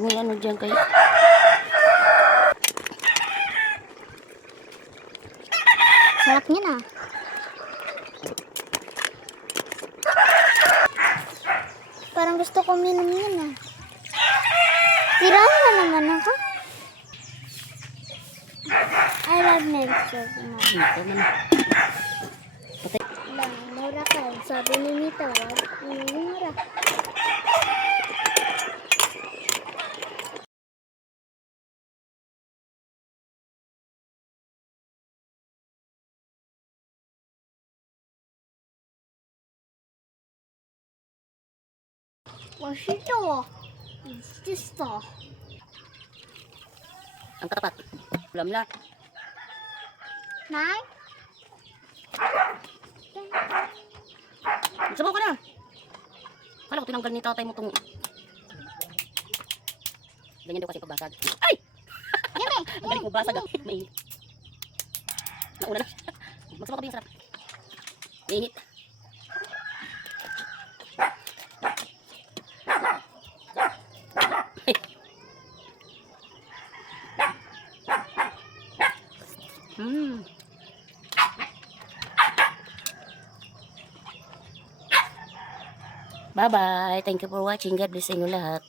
May ano dyan kayo. Sarap niya na. Parang gusto ko minum yan ah. Tirahan na naman ako. I love milk soap. Ito man. Lang, mura ka. Sabi ni Nita, wag. Mura. What's ito? It's just a... Ang katapat. Ulam na. Nay? Sabaw ka na. Kala ko tinanggal ni tatay mo itong... Ganyan daw kasi pagbasag. Ay! Ang galing mo basag ah. Mainit. Nauna na. Magsabaw ka din sarap. Mainit. Bye-bye. Thank you for watching. God bless sa inyo lahat.